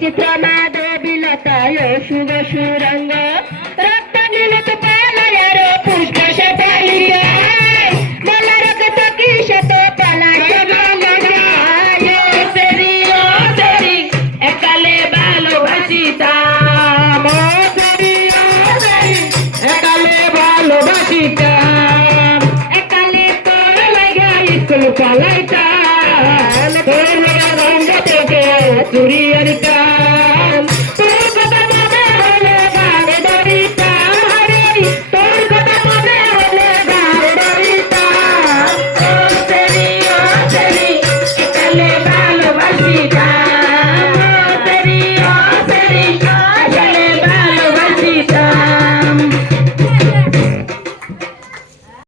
चित्रनादो बिलताय शुभ सुरंग रक्त निलत पालयर पुष्प शतालिका मला रक्त किशत पलाय गलगाय सेरी ओ सेरी एकाले ভালোবাসিতা মো সেরি ও সেরি একালে ভালোবাসিতা একালে তোর লাগা স্কুল পালাইতা তোর রঙ থেকে চুরি আর